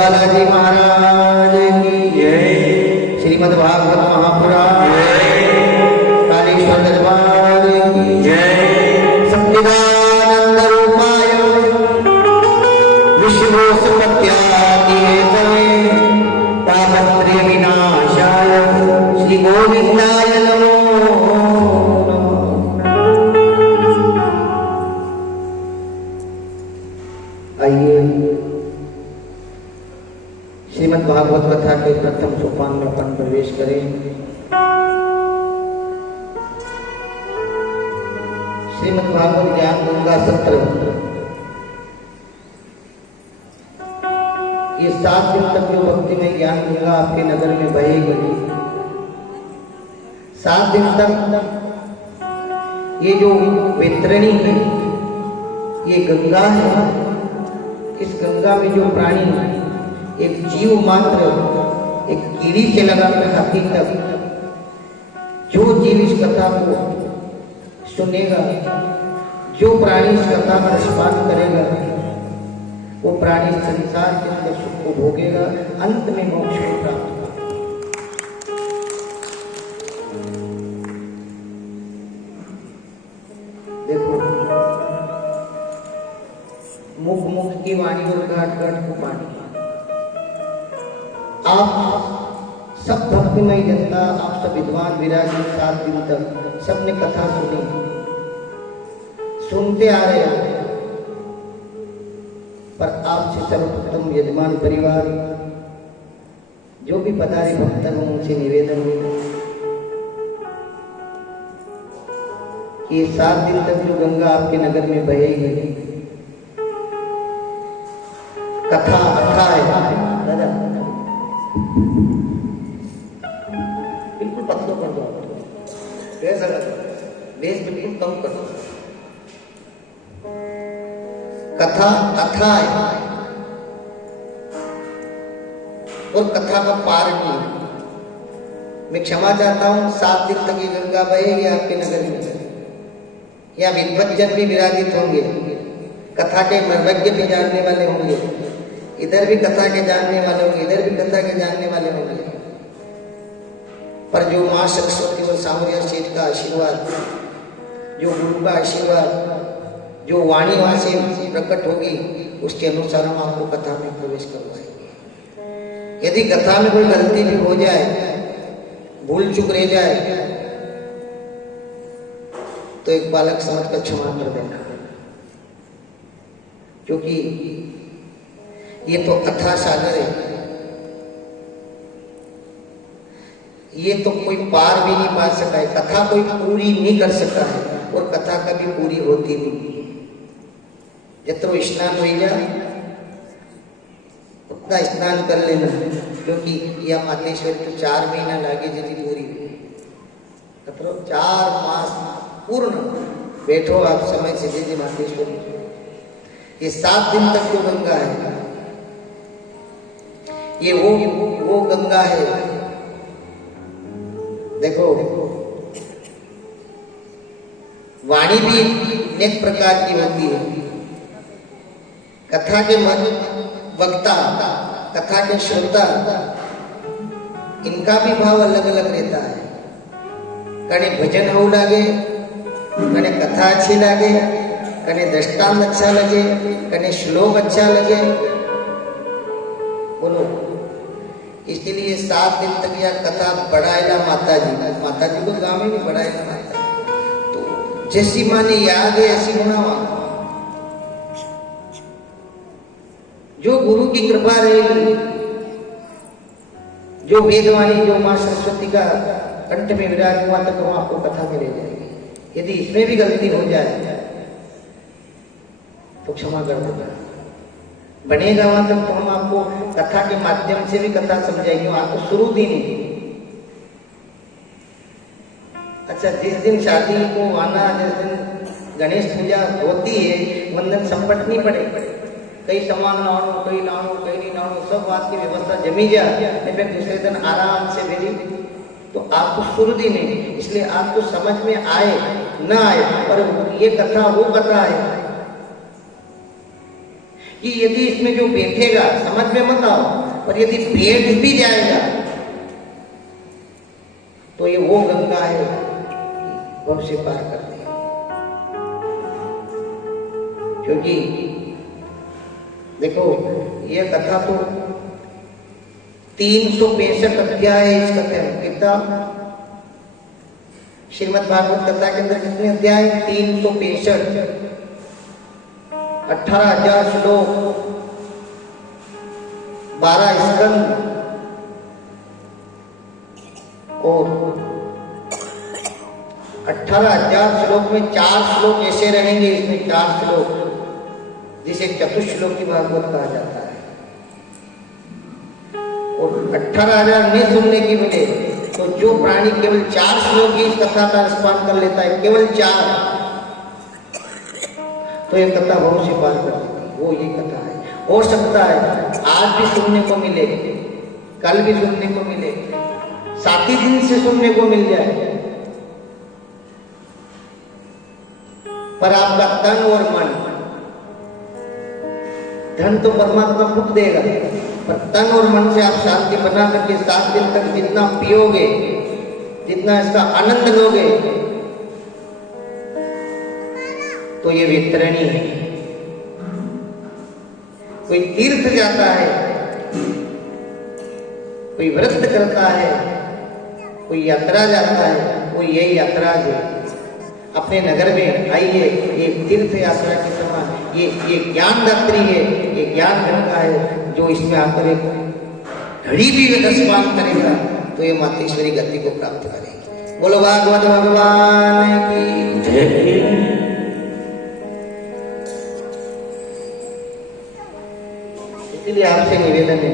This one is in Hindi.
बालाजी महाराज की जय। श्रीमद् भागवत महापुराण कालेश्वर दरबार की जय। सच्चिदानंद रूपाय विश्वोत्पत्त्यादि हेतवे तापत्रय विनाशाय श्री गोविंदाय नमो। आइए श्रीमद् भागवत कथा के प्रथम सोपान में अपन प्रवेश करें। श्रीमद् भागवत ज्ञान गंगा सत्र ये 7 दिन तक जो भक्ति में ज्ञान गंगा आपके नगर में बहेगी, 7 दिन तक ये जो वितरणी है ये गंगा है। इस गंगा में जो प्राणी एक जीव मात्र एक कीड़ी से लगाकर हाथी तक जो जीव इस कथा को सुनेगा, जो प्राणी इस कथा का स्पान करेगा, वो प्राणी संसार के अंदर सुख को भोगेगा, अंत में मोक्ष को प्राप्त होगा। देखो मुख मुख की वाणी और घाट घाट को पानी। आप सब भक्तिमय जनता, आप सब विद्वान विरागी 7 दिन तक सबने कथा सुनी, सुनते आ रहे हैं। पर आपसे सर्वप्रथम यजमान परिवार जो भी पधारे भक्तगण उनसे निवेदन है कि ये 7 दिन तक जो गंगा आपके नगर में बहेगी, कथा अथा है दादा, बिल्कुल पतलो कर दो, बेस बिल्कुल कम कर दो। कथा अथा है और कथा का पार नहीं। मैं क्षमा चाहता हूं, 7 दिन तक ये गंगा बहेगी आपके नगर में। यहाँ विद्वज्जन भी विराजित होंगे, कथा के मर्मज्ञ भी जानने वाले होंगे, इधर भी कथा के जानने वाले होंगे, इधर भी कथा के जानने वाले होंगे। पर जो मां सरस्वती और सामूहिक सेठ का आशीर्वाद, जो गुरु का आशीर्वाद, जो वाणी वहां से प्रकट होगी, उसके अनुसार हम आपको कथा में प्रवेश करवाएंगे। यदि कथा में कोई गलती भी हो जाए, भूल चूक रह जाए, तो एक बालक समझ कर क्षमा कर देना, क्योंकि ये तो अथाह सागर है, ये तो कोई पार भी नहीं पा सका है। कथा कोई पूरी नहीं कर सका है और कथा कभी पूरी होती नहीं। जितना स्नान हो जा उतना स्नान कर लेना, क्योंकि यह मातेश्वर तो 4 महीना लागे यदि पूरी, मतलब 4 मास पूर्ण बैठो आप समय से जय मातेश्वरी। ये 7 दिन तक जो गंगा है, ये वो गंगा है। देखो वाणी भी अनेक प्रकार की होती है। कथा के वक्ता, कथा के श्रोता, इनका भी भाव अलग अलग रहता है। कने भजन हो लागे, कने कथा अच्छी लगे, कने दृष्टांत अच्छा लगे, कने श्लोक अच्छा लगे। बोलो, इसलिए 7 दिन तक यह कथा बढ़ाएगा माता जी को गाँव में नहीं बढ़ाएगा माता। तो जैसी माँ ने याद है ऐसी गुनावा, जो गुरु की कृपा रहेगी, जो वेदवाणी, जो माँ सरस्वती का कंठ में विराज हुआ तक वो आपको कथा में ले जाएगी। यदि इसमें भी गलती हो जाए तो क्षमा कर देना। बनेगा वहां तक तो हम आपको कथा के माध्यम से भी कथा समझाएंगे, आपको शुरू भी नहीं। अच्छा, जिस दिन शादी को आना, जिस दिन गणेश पूजा होती है, वंदन संपट नहीं पड़े, कई सामान लाओ, कई लाओ, कई नहीं लाओ, सब बात की व्यवस्था जमी जाए, फिर दूसरे दिन आराम से भेजी, तो आपको सुरदी नहीं। इसलिए आपको समझ में आए ना आए, पर ये कथा वो कथा है। कि यदि इसमें जो बैठेगा, समझ में मत आओ, पर यदि बैठ भी जाएगा तो ये वो गंगा है भव से पार कर देगा। क्योंकि देखो ये कथा तो 365 अध्याय है इस कथा में। कितना? श्रीमद् भागवत कथा के अंदर कितने अध्याय? 365, 18,000 श्लोक, 12 स्कंद और 18,000 श्लोक में 4 श्लोक ऐसे रहेंगे, इसमें 4 श्लोक जिसे चतुश्लोकी भागवत कहा जाता है। और 18,000 नहीं सुनने की मिले तो जो प्राणी केवल 4 श्लोक की इस कथा का स्पान कर लेता है, केवल 4, तो ये कथा बहुत से पार कर देती, वो ये कथा है। हो सकता है आज भी सुनने को मिले, कल भी सुनने को मिले, 7 ही दिन से सुनने को मिल जाए, पर आपका तन और मन, धन तो परमात्मा खुद देगा, पर तन और मन से आप शांति बना करके 7 दिन तक जितना पियोगे, जितना इसका आनंद लोगे, तो ये वितरणी है। कोई तीर्थ जाता है, कोई व्रत करता है, कोई यात्रा जाता है, कोई यही यात्रा है। अपने नगर में आइए, ये तीर्थ यात्रा के समान ये ज्ञान दात्री है, ये ज्ञान गंगा है, जो इसमें आकर एक घड़ी भी रसपान करेगा तो ये मातेश्वरी गति को प्राप्त करेगी। बोलो भागवत भगवान की जय। इसलिए आपसे निवेदन है